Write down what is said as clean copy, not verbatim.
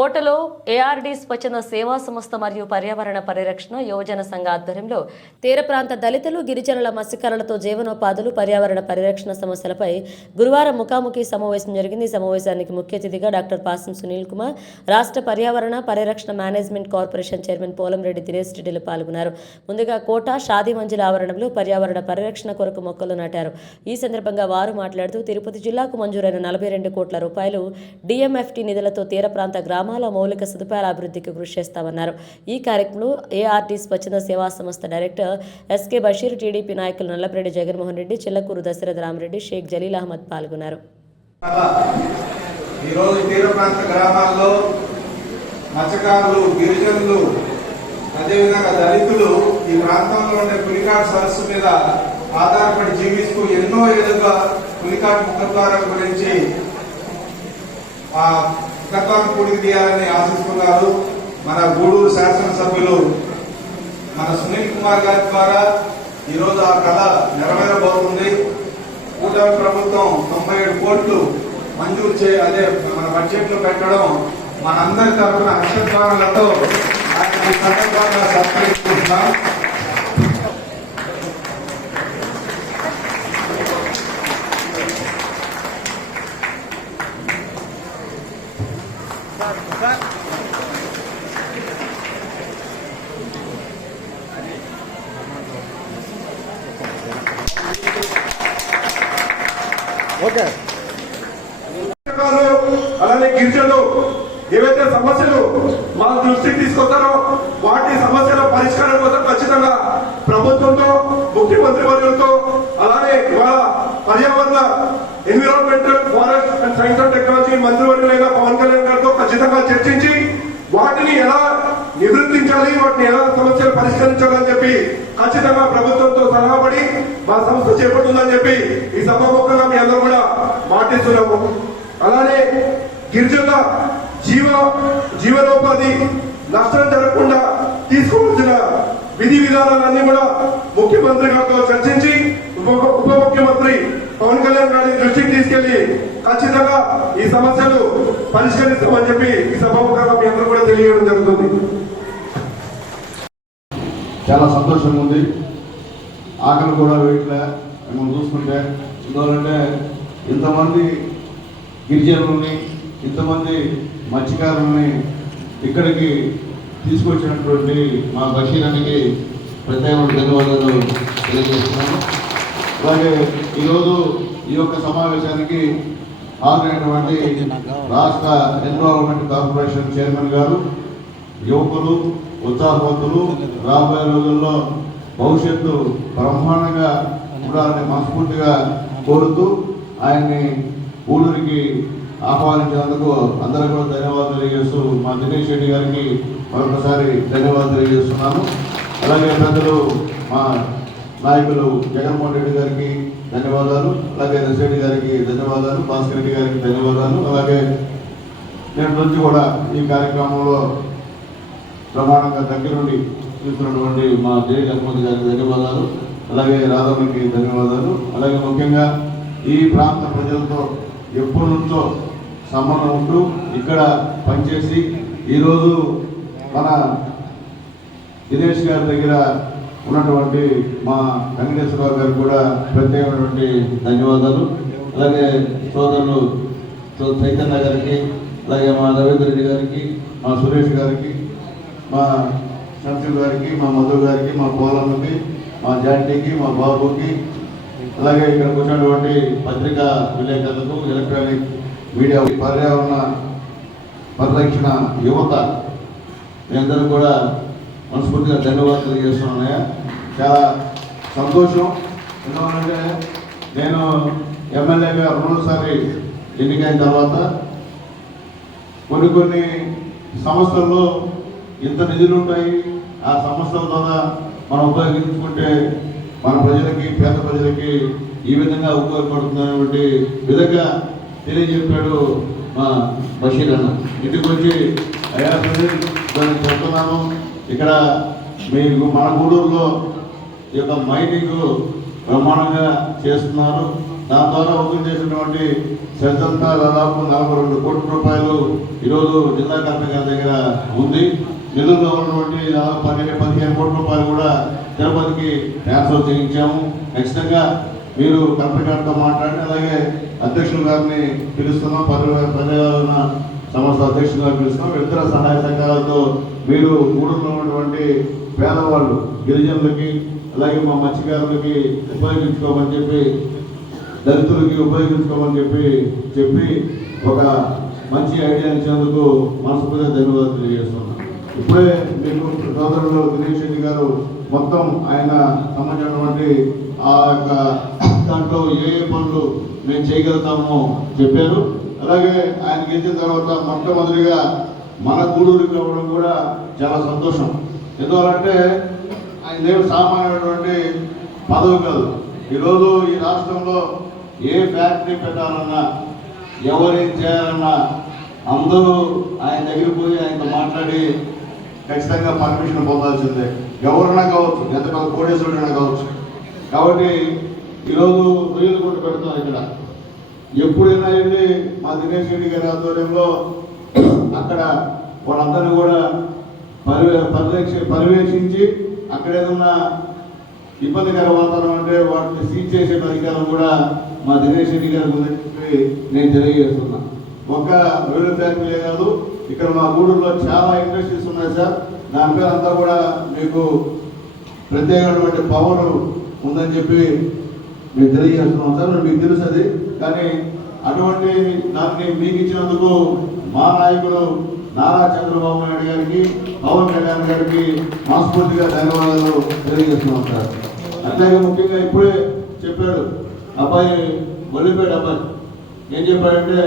కోటలో ఏఆర్డీ స్వచ్ఛంద సేవా సంస్థ మరియు పర్యావరణ పరిరక్షణ యువజన సంఘ ఆధ్వర్యంలో తీర ప్రాంత దళితులు గిరిజనుల మత్స్యకారులతో జీవనోపాధులు పర్యావరణ పరిరక్షణ సమస్యలపై గురువారం ముఖాముఖి సమావేశం జరిగింది. ఈ సమావేశానికి ముఖ్య అతిథిగా డాక్టర్ పాసం సునీల్ కుమార్, రాష్ట్ర పర్యావరణ పరిరక్షణ management corporation chairman Polamreddy Dinesh రెడ్డిలు పాల్గొన్నారు. ముందుగా కోట షాదీ మంజిల్ ఆవరణంలో పర్యావరణ పరిరక్షణ కొరకు మొక్కలు నాటారు. ఈ సందర్భంగా వారు మాట్లాడుతూ తిరుపతి జిల్లాకు మంజూరైన 42 కోట్ల రూపాయలు డిఎంఎఫ్టీ నిధులతో తీర ప్రాంత గ్రామాల మౌలిక సదుపాయాల అభివృద్ధికి కృషి చేస్తామన్నారు. ఈ కార్యక్రమంలో ఏఆర్టీ స్వచ్ఛంద సేవా సంస్థ డైరెక్టర్ ఎస్కే బషీర్, టీడీపీ నాయకులు నల్లపరెడ్డి జగన్మోహన్ రెడ్డి, చిల్లకూరు దశరథ రామరెడ్డి, షేక్ జలీల్ అహ్మద్ పాల్గొన్నారు. ఈరోజు తీర ప్రాంత గ్రామాల్లో మత్స్యకారులు, గిరిజనులు, అదేవిధంగా దళితులు ఈ ప్రాంతంలో ఉండే పులికాట్ సరస్సు మీద ఆధారపడి జీవిస్తూ ఎన్నో ఏళ్ళుగా పులికాట్ ముఖద్వారం గురించి ముఖద్వారం పూర్తి తీయాలని ఆశిస్తున్నారు. మన గూడూరు శాసనసభ్యులు మన సునీల్ కుమార్ గారి ద్వారా ఈరోజు ఆ కళ నెరవేరబోతుంది. కూటమి ప్రభుత్వం 97 కోట్లు మంజూరు అదే మన బడ్జెట్ లో పెట్టడం మనందరి తరఫున హర్షధ్వానాలతో ఆయన ఈ సందర్భంగా సత్కరిస్తున్నాం. అలానే గిరిజనులు ఏవైతే సమస్యలు మా దృష్టికి తీసుకొస్తారో వాటి సమస్యల పరిష్కారం కోసం ఖచ్చితంగా ప్రభుత్వంతో, ముఖ్యమంత్రి వర్యులతో, అలానే ఇవాళ పర్యావరణ, environmental, forest and science and technology మంత్రివర్యులైన పవన్ కళ్యాణ్ గారితో ఖచ్చితంగా చర్చించి వాటిని ఎలా నివృత్తించాలి, వాటిని ఎలా సమస్యలు పరిష్కరించాలని చెప్పి ఖచ్చితంగా ప్రభుత్వంతో సలహాపడి మా సంస్థ చేపడుతుందని చెప్పి ఈ సభాముఖంగా మీ అందరూ కూడా మాటిస్తున్నాము. అలానే గిరిజనుల జీవనోపాధి నష్టం జరగకుండా తీసుకోవాల్సిన విధి విధానాలన్నీ కూడా ముఖ్యమంత్రి గారితో చర్చించి ఉప ముఖ్యమంత్రి పవన్ కళ్యాణ్ గారి దృష్టికి తీసుకెళ్లి ఖచ్చితంగా ఈ సమస్యలు పరిష్కరిస్తామని చెప్పి ఈ సభాముఖంగా మీ అందరూ కూడా తెలియడం జరుగుతుంది. చాలా సంతోషంగా ఉంది. ఆకలి కూడా వేయట్లే మనం చూసుకుంటే. ఎందుకంటే ఇంతమంది గిరిజనులని, ఇంతమంది మత్స్యకారులని ఇక్కడికి తీసుకొచ్చినటువంటి మా బషీరానికి ప్రత్యేకమైన ధన్యవాదాలు తెలియజేస్తున్నాను. అలాగే ఈరోజు ఈ యొక్క సమావేశానికి హాజరైనటువంటి రాష్ట్ర ఎన్విరాన్మెంట్ కార్పొరేషన్ చైర్మన్ గారు, యువకులు, ఉత్సాహవంతులు, రాబోయే రోజుల్లో భవిష్యత్తు బ్రహ్మాండంగా ఉండాలని మనస్ఫూర్తిగా కోరుతూ ఆయన్ని ఊళ్ళూరికి ఆహ్వానించినందుకు అందరూ కూడా ధన్యవాదాలు తెలియజేస్తూ మా దినేష్ రెడ్డి గారికి మరొకసారి ధన్యవాదాలు తెలియజేస్తున్నాను. అలాగే పెద్దలు మా నాయకులు జగన్మోహన్ రెడ్డి గారికి ధన్యవాదాలు, అలాగే రెడ్డి గారికి ధన్యవాదాలు, భాస్కర్ రెడ్డి గారికి ధన్యవాదాలు. అలాగే నేను నుంచి కూడా ఈ కార్యక్రమంలో ప్రమాణంగా దగ్గర నుండి చూస్తున్నటువంటి మా జలీల్ అహ్మద్ గారికి ధన్యవాదాలు, అలాగే రాధవనికి ధన్యవాదాలు. అలాగే ముఖ్యంగా ఈ ప్రాంత ప్రజలతో ఎప్పటి నుంచో సంబంధం ఉంటూ ఇక్కడ పనిచేసి ఈరోజు మన దినేష్ గారి దగ్గర ఉన్నటువంటి మా వెంకటేశ్వరరావు గారికి కూడా ప్రత్యేకమైనటువంటి ధన్యవాదాలు. అలాగే సోదరులు చైతన్య గారికి, అలాగే మా రవీంద్ర రెడ్డి గారికి, మా సురేష్ గారికి, మా శంషు గారికి, మా మధు గారికి, మా పోలమ్మకి, మా జాంటీకి, మా బాబుకి, అలాగే ఇక్కడ కూర్చున్నటువంటి పత్రికా విలేకరులకు, ఎలక్ట్రానిక్ మీడియా, పర్యావరణ పరిరక్షణ యువత మీ అందరూ కూడా మనస్ఫూర్తిగా ధన్యవాదాలు తెలియజేస్తున్నాయా. చాలా సంతోషం. ఎందుకంటే నేను ఎమ్మెల్యేగా 2సారి ఎన్నికైన తర్వాత కొన్ని సంస్థల్లో ఇంత నిధులు ఉంటాయి, ఆ సంస్థల ద్వారా మనం ఉపయోగించుకుంటే మన ప్రజలకి, పేద ప్రజలకి ఈ విధంగా ఉపయోగపడుతున్నటువంటి విధంగా తెలియజెప్పాడు మా బషీర్ అన్న. ఇంటికి వచ్చి అయ్యా దాన్ని చెప్తున్నాను, ఇక్కడ మీకు మన గూడూరులో ఈ యొక్క మైనింగ్ బ్రహ్మాండంగా చేస్తున్నారు, దాని ద్వారా వసూలు చేసినటువంటి సెస్ అంతా దాదాపు 42 కోట్ల రూపాయలు ఈరోజు జిల్లా కలెక్టర్ గారి దగ్గర ఉంది. నిధుల్లో ఉన్నటువంటి దాదాపు 15 కోట్ల రూపాయలు కూడా తిరుపతికి ట్రాన్స్ఫర్ చేయించాము. ఖచ్చితంగా మీరు కలెక్టర్ గారితో మాట్లాడి అలాగే అధ్యక్షుల గారిని పిలుస్తున్నాం, పర్యావరణ సంస్థ అధ్యక్షుల గారిని పిలుస్తున్నాం. ఇతర సహాయ సంఘాలతో మీరు గూడూరులో ఉన్నటువంటి పేదవాళ్ళు గిరిజనులకి అలాగే మా మత్స్యకారులకి ఉపయోగించుకోమని చెప్పి, దళితులకి ఉపయోగించుకోమని చెప్పి ఒక మంచి ఐడియా ఇచ్చినందుకు మనస్ఫూర్తిగా ధన్యవాదాలు తెలియజేస్తున్నాను. ఇప్పుడే మీకు సోదరులు దినేష్ రెడ్డి గారు మొత్తం ఆయన సంబంధించినటువంటి ఆ యొక్క దాంట్లో ఏ పనులు మేము చేయగలుగుతామో చెప్పారు. అలాగే ఆయన గెలిచిన తర్వాత మొట్టమొదటిగా మన గూడూరుకి రావడం కూడా చాలా సంతోషం. ఎందువల్లంటే ఆయన ఏమి సామాన్యమైనటువంటి పదవి కాదు. ఈరోజు ఈ రాష్ట్రంలో ఏ ఫ్యాక్టరీ పెట్టాలన్నా ఎవరేం చేయాలన్నా అందరూ ఆయన దగ్గర పోయి ఆయనతో మాట్లాడి ఖచ్చితంగా పర్మిషన్ పొందాల్సిందే. ఎవరైనా కావచ్చు, ఎంత పెద్ద కోటేశ్వరుడైనా కావచ్చు. కాబట్టి ఈరోజు రొయ్యలు కొట్టు పెడతాం ఇక్కడ. ఎప్పుడైనా వెళ్ళి మా దినేష్ రెడ్డి గారి ఆధ్వర్యంలో అక్కడ వాళ్ళందరినీ కూడా పర్యవేక్షించి అక్కడ ఏదన్నా ఇబ్బందికర వాతావరణం అంటే వాటిని సీజ్ చేసే అధికారం కూడా మా దినేష్ రెడ్డి గారి ఉందని చెప్పి నేను తెలియజేస్తున్నా. ఒక రొయ్యల ఫ్యాక్టరీ కాదు, ఇక్కడ మా గూడూరులో చాలా ఇండస్ట్రీస్ ఉన్నాయి సార్. దాని పేరు అంతా కూడా మీకు ప్రత్యేకమైనటువంటి పవర్ ఉందని చెప్పి మేము తెలియజేస్తున్నాం సార్. మీకు తెలుసు అది. కానీ అటువంటి దాన్ని మీకు ఇచ్చినందుకు మా నాయకులు నారా చంద్రబాబు నాయుడు గారికి, పవన్ కళ్యాణ్ గారికి మనస్ఫూర్తిగా ధన్యవాదాలు తెలియజేస్తున్నాం సార్. అట్లాగే ముఖ్యంగా ఇప్పుడే చెప్పాడు అబ్బాయి, వల్లిపేట అబ్బాయి ఏం చెప్పాడంటే